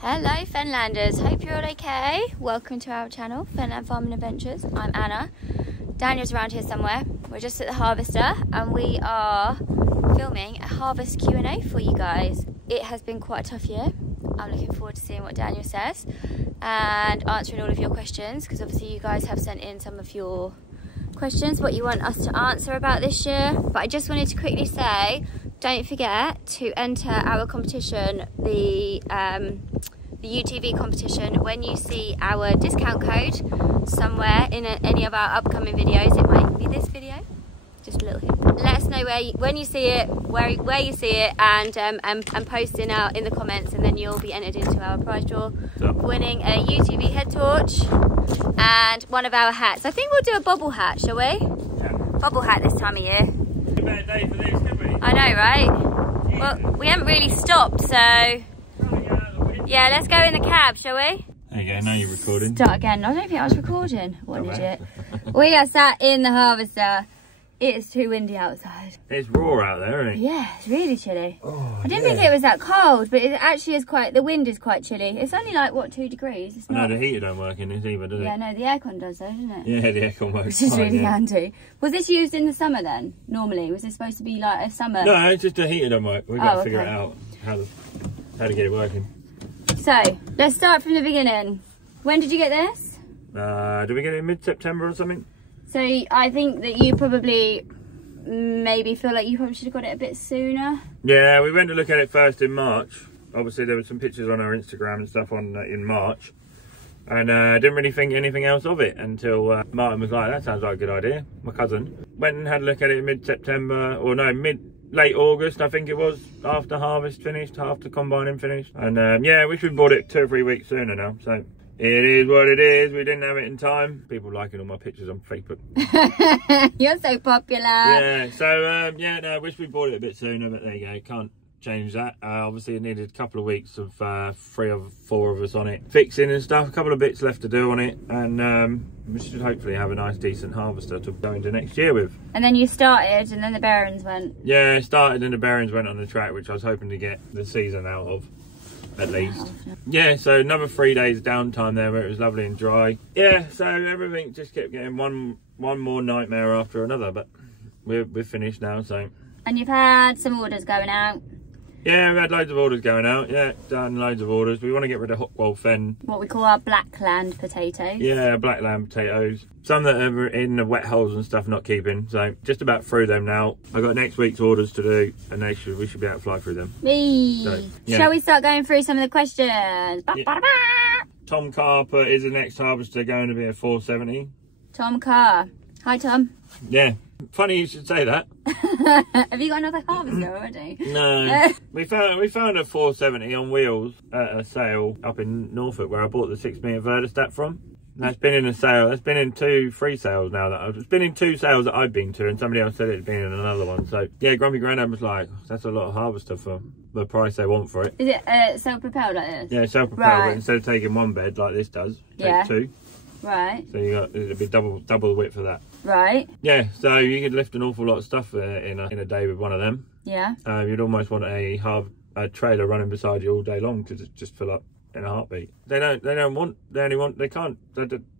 Hello Fenlanders, hope you're all okay. Welcome to our channel, Fenland Farming Adventures. I'm Anna. Daniel's around here somewhere. We're just at the harvester and we are filming a harvest Q&A for you guys. It has been quite a tough year. I'm looking forward to seeing what Daniel says and answering all of your questions, because obviously you guys have sent in some of your questions, what you want us to answer about this year. But I just wanted to quickly say, don't forget to enter our competition, the UTV competition. When you see our discount code somewhere in any of our upcoming videos, it might be this video, just a little hint. Let us know when you see it, where you see it, and post in the comments, and then you'll be entered into our prize draw, winning a UTV head torch and one of our hats. I think we'll do a bobble hat, shall we? Yeah. Bobble hat this time of year. A better day for this, couldn't we? I know, right? Well, we haven't really stopped, so yeah, let's go in the cab, shall we? There you go, now you're recording. Start again. I don't think I was recording. What an idiot. We are sat in the harvester. It's too windy outside. It's raw out there, isn't it? Yeah, it's really chilly. Oh, I didn't think it was that cold, but it actually is quite, the wind is quite chilly. It's only like, what, 2 degrees? It's not... No, the heater don't work in this either, does it? Yeah, no, the aircon does though, doesn't it? Yeah, the aircon works. Which is really handy. Was this used in the summer then, normally? Was this supposed to be like a summer? No, it's just the heater don't work. We've got to figure it out, how to get it working. So, let's start from the beginning. When did you get this? Did we get it in mid-September or something? So, I think that you probably maybe feel like you probably should have got it a bit sooner. Yeah, we went to look at it first in March. Obviously there were some pictures on our Instagram and stuff on in March, and didn't really think anything else of it until Martin was like, that sounds like a good idea, my cousin. Went and had a look at it in mid-September, or no, late August I think it was, after harvest finished, after combining finished. And yeah, wish we bought it 2 or 3 weeks sooner now, so it is what it is. We didn't have it in time. People liking all my pictures on Facebook. You're so popular. Yeah, so yeah, no, I wish we bought it a bit sooner, but there you go, can't change that. Obviously it needed a couple of weeks of 3 or 4 of us on it, fixing and stuff, a couple of bits left to do on it, and we should hopefully have a nice decent harvester to go into next year with. And then you started, and then the bearings went? Yeah, started and the bearings went on the track, which I was hoping to get the season out of, at least. Yeah, so another 3 days downtime there where it was lovely and dry. Yeah, so everything just kept getting one more nightmare after another, but we're finished now, so. And you've had some orders going out? Yeah, we've had loads of orders going out. Yeah, done loads of orders. We want to get rid of Hockwell Fen. What we call our Blackland potatoes. Yeah, Blackland potatoes. Some that are in the wet holes and stuff not keeping. So just about through them now. I've got next week's orders to do, and we should be able to fly through them. So, yeah. Shall we start going through some of the questions? Yeah. Tom Carr put, is the next harvester going to be a 470? Tom Carr. Hi, Tom. Yeah. Funny you should say that. Have you got another harvester already? No. we found a 470 on wheels at a sale up in Norfolk where I bought the 6-metre Verdestat from. That's been in a sale. That's been in 2 free sales now. It's been in 2 sales that I've been to, and somebody else said it'd been in another one. So yeah, Grumpy Grandad was like, that's a lot of harvester for the price they want for it. Is it self-propelled like this? Yeah, self-propelled, right. But instead of taking 1 bed like this does, take 2. Right. So it'd be double the width of that. Right. Yeah, so you could lift an awful lot of stuff in a day with one of them. Yeah. You'd almost want a trailer running beside you all day long to just fill up in a heartbeat. They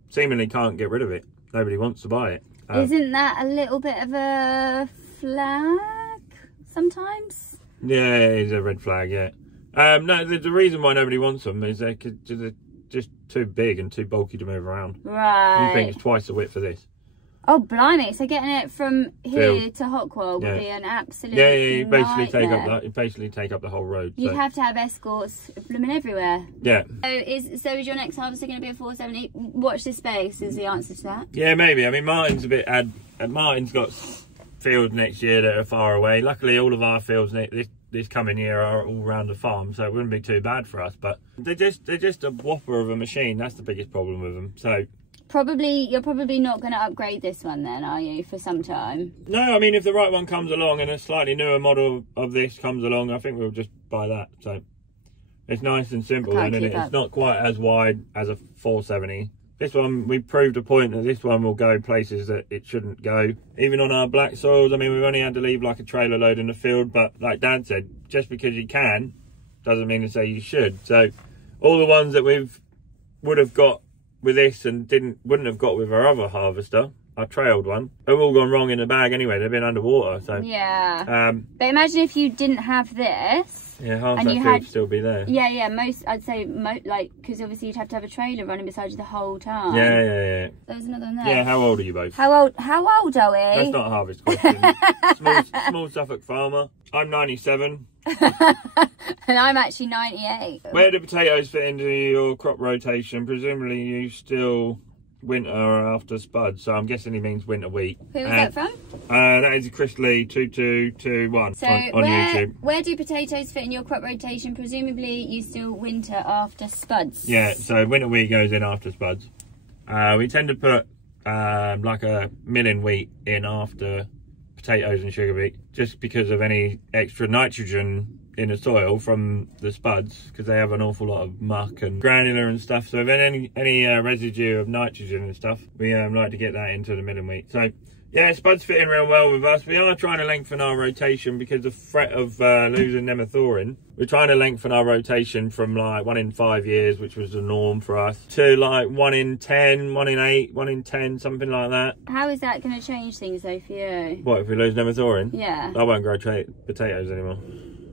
seemingly can't get rid of it. Nobody wants to buy it. Isn't that a little bit of a flag sometimes? Yeah, it is a red flag, yeah. No, the reason why nobody wants them is they're just too big and too bulky to move around. Right. You think it's twice the width for this. Oh, blimey. So getting it from here to Hockwell would be an absolute you basically take up the whole road. You'd have to have escorts blooming everywhere. Yeah. So is your next harvester going to be a 470? Watch this space is the answer to that. Yeah, maybe. I mean, Martin's Martin's got fields next year that are far away. Luckily, all of our fields this coming year are all around the farm, so it wouldn't be too bad for us. But they're just a whopper of a machine. That's the biggest problem with them. So you're probably not going to upgrade this one then, are you, for some time? No, I mean, if the right one comes along and a slightly newer model of this comes along, I think we'll just buy that. So it's nice and simple, then, isn't it? It's not quite as wide as a 470. This one, we proved a point that this one will go places that it shouldn't go. Even on our black soils, I mean, we've only had to leave like a trailer load in the field, but like Dad said, just because you can, doesn't mean to say you should. So all the ones that would have got with this and wouldn't have got with our other harvester, our trailed one, they've all gone wrong in the bag anyway. They've been underwater. So yeah. But imagine if you didn't have this. Yeah, half that field would still be there. Yeah. I'd say like, because obviously you'd have to have a trailer running beside you the whole time. Yeah. There's another one there. Yeah. How old are you both? How old are we? That's not a harvest question. small Suffolk farmer. I'm 97. And I'm actually 98. Where do potatoes fit into your crop rotation? Presumably you still winter after spud, so I'm guessing he means winter wheat. Who was that from? That is Chris Lee 2221 so on YouTube. Where do potatoes fit in your crop rotation? Presumably you still winter after spuds. Yeah, so winter wheat goes in after spuds. We tend to put like a milling wheat in after potatoes and sugar beet, just because of any extra nitrogen in the soil from the spuds, because they have an awful lot of muck and granular and stuff. So if any residue of nitrogen and stuff, we like to get that into the milling wheat. So yeah, spuds fit in real well with us. We are trying to lengthen our rotation because of threat of losing nemathorin. We're trying to lengthen our rotation from like 1 in 5 years, which was the norm for us, to like 1 in 10, 1 in 8, 1 in 10, something like that. How is that going to change things though for you? What, if we lose nemathorin? Yeah. I won't grow potatoes anymore.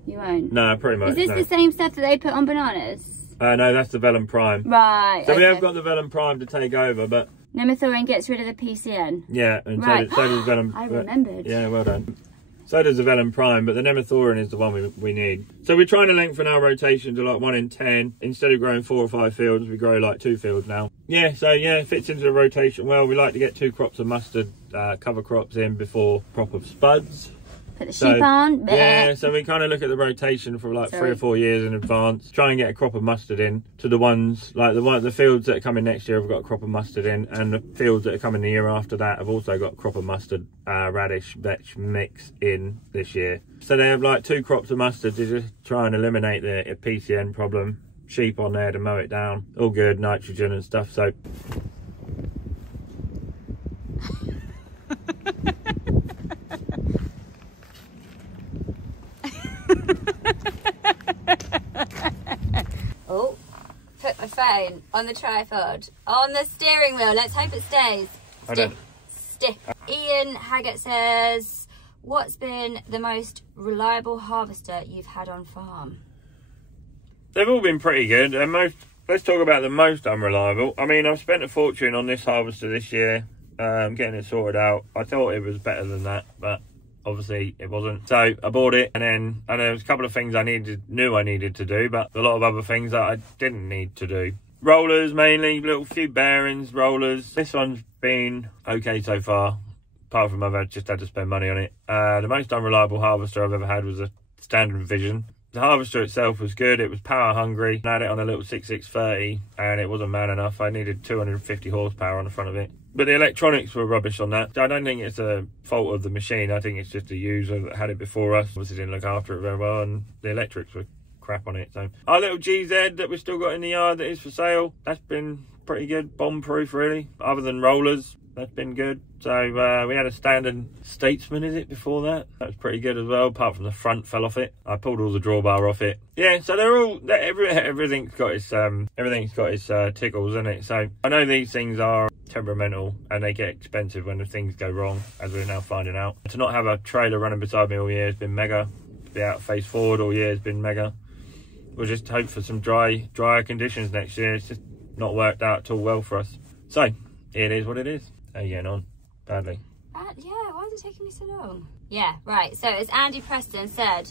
You won't? No, pretty much. Is this the same stuff that they put on bananas? No, that's the Vellum Prime. Right. So we have got the Vellum Prime to take over, but nemathorin gets rid of the PCN. Yeah, and right. so does Vellum. I remembered. Yeah, well done. So does the Vellum Prime, but the nemathorin is the one we need. So we're trying to lengthen our rotation to like 1 in 10. Instead of growing 4 or 5 fields, we grow like 2 fields now. Yeah, so yeah, it fits into the rotation well. We like to get 2 crops of mustard cover crops in before crop of spuds. Put the sheep on. Yeah, so we kind of look at the rotation for like 3 or 4 years in advance. Try and get a crop of mustard in to the ones, like the fields that are coming next year have got a crop of mustard in, and the fields that are coming the year after that have also got a crop of mustard, radish, vetch mix in this year. So they have like 2 crops of mustard to just try and eliminate the PCN problem. Sheep on there to mow it down. All good, nitrogen and stuff, so... Oh, put my phone on the tripod, on the steering wheel. Let's hope it stays. Stick. Ian Haggett says, what's been the most reliable harvester you've had on farm? They've all been pretty good. Let's talk about the most unreliable. I mean, I've spent a fortune on this harvester this year, getting it sorted out. I thought it was better than that, but obviously it wasn't. So I bought it, and then there was a couple of things I knew I needed to do, but a lot of other things that I didn't need to do. Rollers mainly, little few bearings, rollers. This one's been okay so far, apart from I've just had to spend money on it. The most unreliable harvester I've ever had was a Standard Vision. The harvester itself was good. It was power hungry. I had it on a little 6630 and it wasn't man enough. I needed 250 horsepower on the front of it. But the electronics were rubbish on that. I don't think it's a fault of the machine. I think it's just a user that had it before us. Obviously didn't look after it very well, and the electrics were crap on it. So our little GZ that we've still got in the yard that is for sale, that's been pretty good. Bomb proof really. Other than rollers, that's been good. So we had a Standard Statesman, is it, before that? That was pretty good as well, apart from the front fell off it. I pulled all the drawbar off it. Yeah, so they're all, everything's got its tickles in it. So I know these things are temperamental and they get expensive when the things go wrong, as we're now finding out. To not have a trailer running beside me all year has been mega. To be out face forward all year has been mega. We'll just hope for some drier conditions next year. It's just not worked out at all well for us. So it is what it is. How are you getting on? Badly? Yeah, why is it taking me so long? Yeah, right. So as Andy Preston said,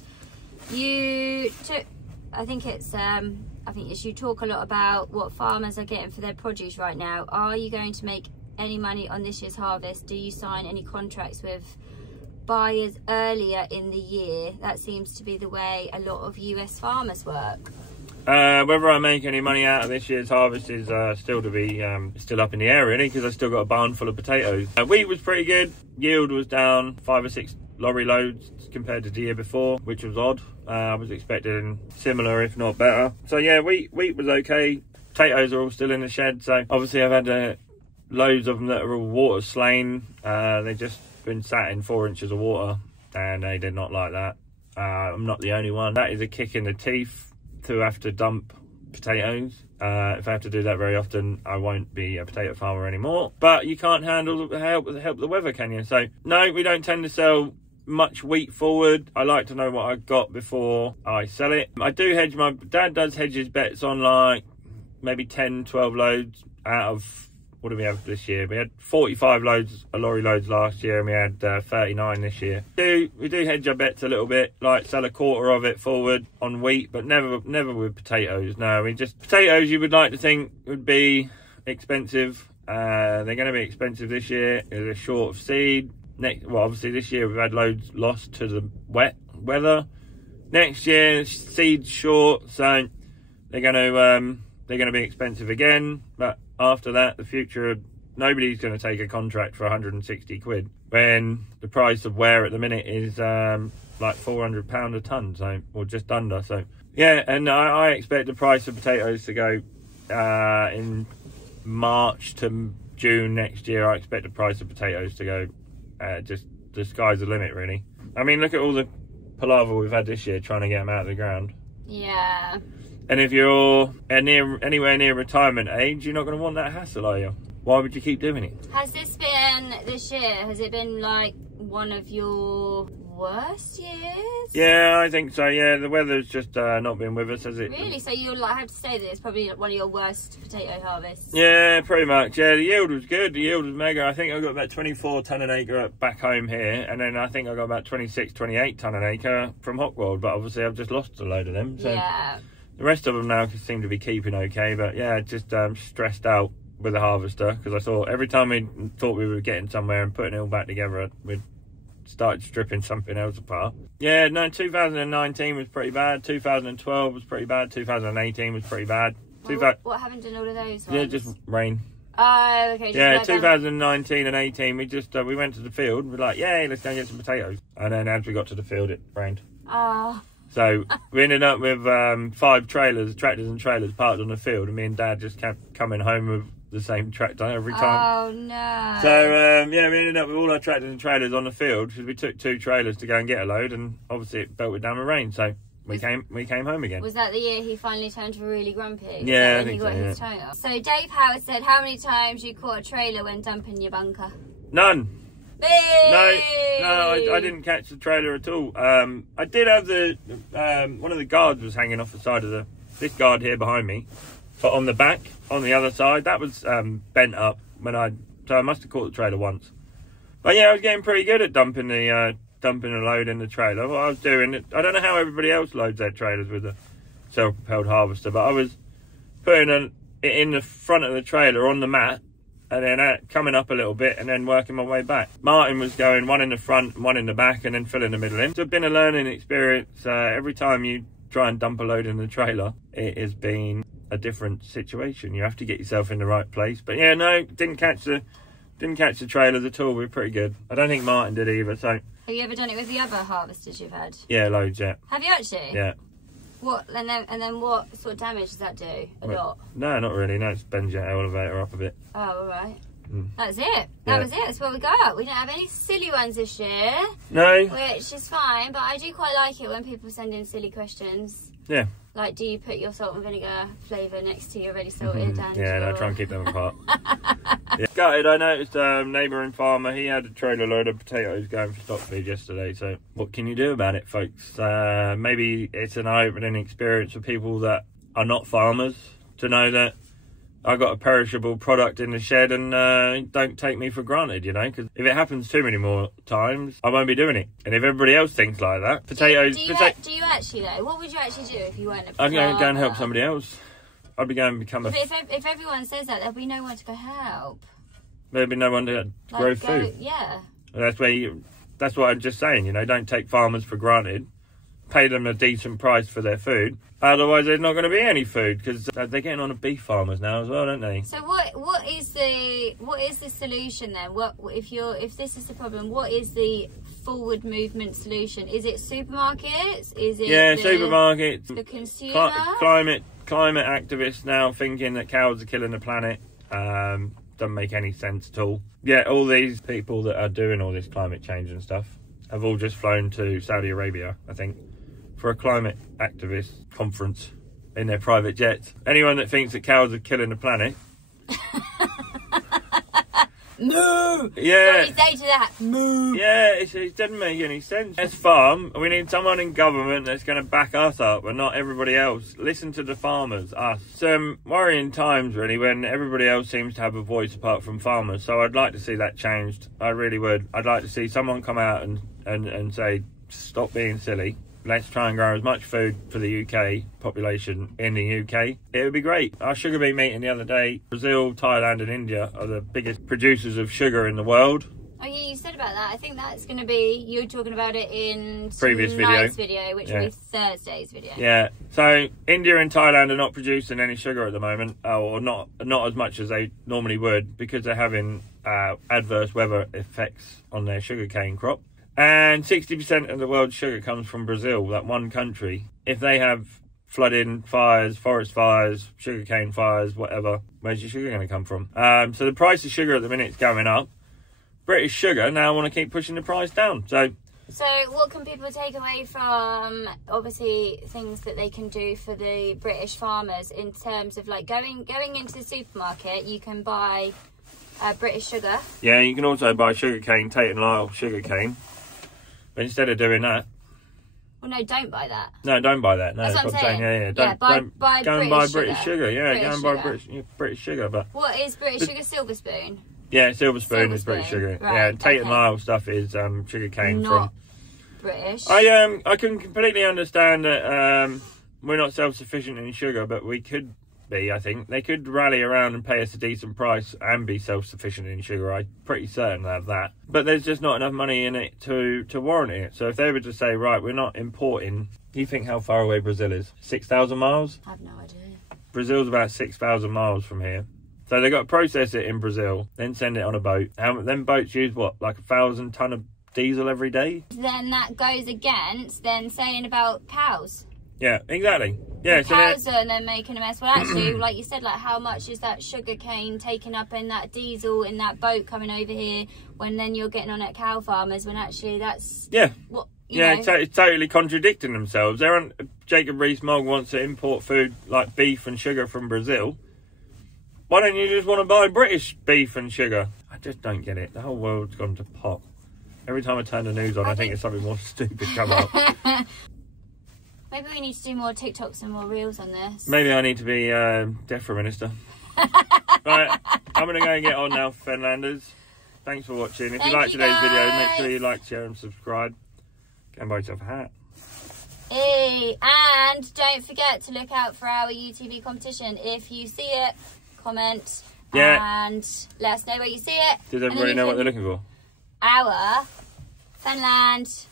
you took, I think you should talk a lot about what farmers are getting for their produce right now. Are you going to make any money on this year's harvest? Do you sign any contracts with buyers earlier in the year? That seems to be the way a lot of US farmers work. Whether I make any money out of this year's harvest is still up in the air really, because I've still got a barn full of potatoes. Wheat was pretty good. Yield was down 5 or 6 lorry loads compared to the year before, which was odd. I was expecting similar, if not better. So yeah, wheat was okay. Potatoes are all still in the shed. So obviously I've had loads of them that are all water slain. They've just been sat in 4 inches of water, and they did not like that. I'm not the only one. That is a kick in the teeth to have to dump potatoes. If I have to do that very often, I won't be a potato farmer anymore. But you can't help the weather, can you? So no, we don't tend to sell much wheat forward. I like to know what I've got before I sell it. I do hedge. My dad does hedge his bets on like maybe 10-12 loads out of, what do we have this year? We had 45 loads, lorry loads last year, and we had 39 this year. We do hedge our bets a little bit, like sell a quarter of it forward on wheat, but never with potatoes. No, potatoes you would like to think would be expensive. They're going to be expensive this year. They're short of seed. Well, obviously this year we've had loads lost to the wet weather. Next year seed's short, so they're going to be expensive again. But after that, the future, nobody's going to take a contract for 160 quid when the price of ware at the minute is like £400 a tonne, so, or just under. So yeah, and I expect the price of potatoes to go in March to June next year. I expect the price of potatoes to go just the sky's the limit, really. I mean, look at all the palaver we've had this year trying to get them out of the ground. Yeah. And if you're anywhere near retirement age, you're not going to want that hassle, are you? Why would you keep doing it? Has this been, this year, has it been like one of your worst years? Yeah, I think so, yeah. The weather's just not been with us, has it? Really? So you like have to say that it's probably one of your worst potato harvests? Yeah, pretty much. Yeah, the yield was good. The yield was mega. I think I got about 24 tonne an acre back home here, and then I think I got about 26, 28 tonne an acre from Hockwold, but obviously I've just lost a load of them. So yeah. The rest of them now seem to be keeping okay, but yeah, just stressed out with the harvester, because I thought every time we thought we were getting somewhere and putting it all back together, we'd started stripping something else apart. Yeah, no, 2019 was pretty bad, 2012 was pretty bad, 2018 was pretty bad. Well, what happened in all of those ones? Yeah, just rain. Oh, okay. Yeah, 2019 and 18, we just we went to the field, we're like, yay, let's go and get some potatoes. And then as we got to the field, it rained. Oh. So we ended up with 5 tractors and trailers parked on the field, and me and Dad just kept coming home with the same tractor every time. Oh no. So yeah, we ended up with all our tractors and trailers on the field, because we took 2 trailers to go and get a load, and obviously it belted down with rain, so we came home again. Was that the year he finally turned really grumpy? Yeah, I think so, yeah. So Dave Howard said, how many times you caught a trailer when dumping your bunker? None. No, I didn't catch the trailer at all. I did have one of the guards was hanging off the side of this guard here behind me, but on the back, on the other side, that was bent up so I must have caught the trailer once. But yeah, I was getting pretty good at dumping a load in the trailer. What I was doing, I don't know how everybody else loads their trailers with a self-propelled harvester, but I was putting it in the front of the trailer on the mat, and then coming up a little bit and then working my way back. Martin was going one in the front, one in the back, and then filling the middle in. It's been a learning experience. Every time you try and dump a load in the trailer, it has been a different situation. You have to get yourself in the right place. But yeah, no, didn't catch the trailers at all. We were pretty good. I don't think Martin did either. So. Have you ever done it with the other harvesters you've had? Yeah, loads. Yeah. Have you actually? Yeah. What and then what sort of damage does that do? A lot? No, not really. No, it bends your elevator up a bit. Oh, all right. That's it. That was it. That's what we got. We didn't have any silly ones this year. No. Which is fine, but I do quite like it when people send in silly questions. Yeah. Like, do you put your salt and vinegar flavour next to your ready salted? Yeah, no, try and keep them apart. Yeah. Gutted, I noticed a neighbouring farmer, he had a trailer load of potatoes going for stock feed yesterday, so what can you do about it, folks? Maybe it's an eye-opening experience for people that are not farmers to know that I got a perishable product in the shed, and don't take me for granted, you know, because if it happens too many more times, I won't be doing it. And if everybody else thinks like that, potatoes... Do you actually, though? What would you actually do if you weren't a farmer? I'd go and help somebody else. I'd be going to become a... But if everyone says that, there'll be no one to go help. There'll be no one to grow food. Yeah. That's what I'm just saying, you know, don't take farmers for granted. Pay them a decent price for their food. Otherwise, there's not going to be any food, because they're getting on to beef farmers now as well, don't they? So what is the solution then? If this is the problem, what is the forward movement solution? Is it supermarkets? Is it supermarkets? The consumer? Climate activists now thinking that cows are killing the planet. Doesn't make any sense at all. Yeah, all these people that are doing all this climate change and stuff have all just flown to Saudi Arabia, I think, for a climate activist conference. in their private jets. Anyone that thinks that cows are killing the planet. Moo! Yeah. What do you say to that? Moo! Yeah, it doesn't make any sense. As farm, we need someone in government that's going to back us up and not everybody else. Listen to the farmers, us. Some worrying times, really, when everybody else seems to have a voice apart from farmers. So I'd like to see that changed. I really would. I'd like to see someone come out and say, stop being silly. Let's try and grow as much food for the UK population in the UK. It would be great. Our sugar beet meeting the other day, Brazil, Thailand and India are the biggest producers of sugar in the world. Oh yeah, you said about that. I think that's going to be, you were talking about it in previous video, which will be Thursday's video. Yeah, so India and Thailand are not producing any sugar at the moment, or not as much as they normally would, because they're having adverse weather effects on their sugarcane crop. And 60% of the world's sugar comes from Brazil, that one country. If they have flooding, fires, forest fires, sugarcane fires, whatever, where's your sugar going to come from? So the price of sugar at the minute is going up. British Sugar now want to keep pushing the price down. So what can people take away from, obviously, things that they can do for the British farmers in terms of like going into the supermarket, you can buy British sugar. Yeah, you can also buy sugarcane, Tate and Lyle sugarcane. But instead of doing that... Well, no, don't buy that. No, don't buy that. No, that's what I'm saying. Yeah, Don't buy go and buy British sugar. Yeah, go and buy British sugar. But what is British sugar? Silver spoon? Yeah, silver spoon is British sugar. Right, yeah, Tate and Lyle stuff is sugarcane not from... British. I can completely understand that we're not self-sufficient in sugar, but we could be, I think. They could rally around and pay us a decent price and be self-sufficient in sugar. I'm pretty certain of that. But there's just not enough money in it to warrant it. So if they were to say, right, we're not importing... Do you think how far away Brazil is? 6,000 miles? I have no idea. Brazil's about 6,000 miles from here. So they've got to process it in Brazil, then send it on a boat. Then boats use, what, like 1,000 tonne of diesel every day? Then that goes against then saying about cows. Yeah, exactly. Yeah, so cows are then making a mess. Well, actually, like you said, like how much is that sugar cane taken up in that diesel in that boat coming over here when then you're getting on at cow farmers when actually that's... Yeah. What, it's totally contradicting themselves. Jacob Rees-Mogg wants to import food like beef and sugar from Brazil. Why don't you just want to buy British beef and sugar? I just don't get it. The whole world's gone to pot. Every time I turn the news on, I think it's something more stupid come up. Maybe we need to do more TikToks and more reels on this. Maybe I need to be DEFRA minister. Right, I'm going to go and get on now, Fenlanders. Thanks for watching. If you like today's video, make sure you like, share and subscribe. Go and buy yourself a hat. Hey, and don't forget to look out for our UTV competition. If you see it, comment and let us know where you see it. Does everybody know what they're looking for? Our Fenland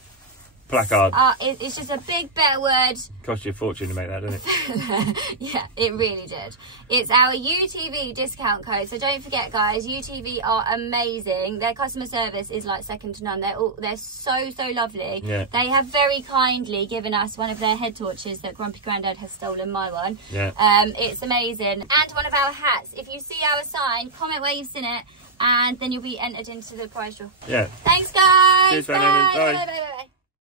placard. It's just a big better word. Cost you a fortune to make that, didn't it? Yeah, it really did. It's our UTV discount code. So don't forget, guys, UTV are amazing. Their customer service is like second to none. They're so lovely. Yeah. They have very kindly given us one of their head torches that Grumpy Grandad has stolen my one. Yeah. It's amazing. And one of our hats. If you see our sign, comment where you've seen it, and then you'll be entered into the prize draw. Yeah. Thanks, guys. Cheers, bye. Bye. Bye.